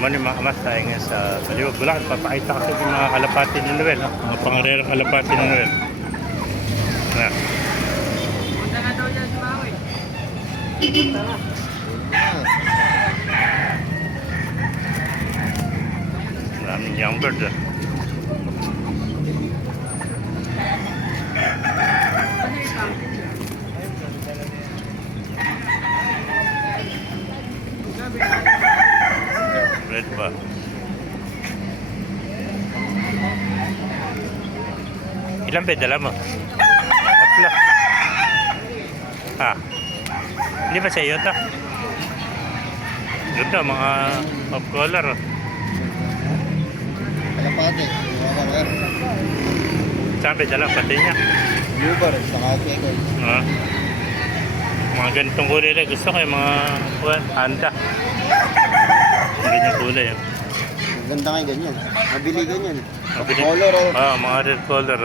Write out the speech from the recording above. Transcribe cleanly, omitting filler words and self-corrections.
morning mga kamas, tayo ngayon sa Baliwag, Bulacan. Papakita kasi yung mga kalapati ni Noel, mga pangarerang kalapati ni Noel. Ayan. Punta na daw dyan si Maui. Maraming young bird. Ano yung Red ba? Ilan ba dala mo? Tatlo. Ah. Hindi ba sa iyo ito? Ganda, mga pop color. Kalapate, mga kamer. Sabi, dala, pati niya. Blue bar, saka kekol. Ah. Mga ganitong kulay lang. Gusto ko yung mga handa. Ganyan kulay. Maganda nga yung ganyan. Mabili ganyan. Mabili. Color, oh. Ah, mga red color.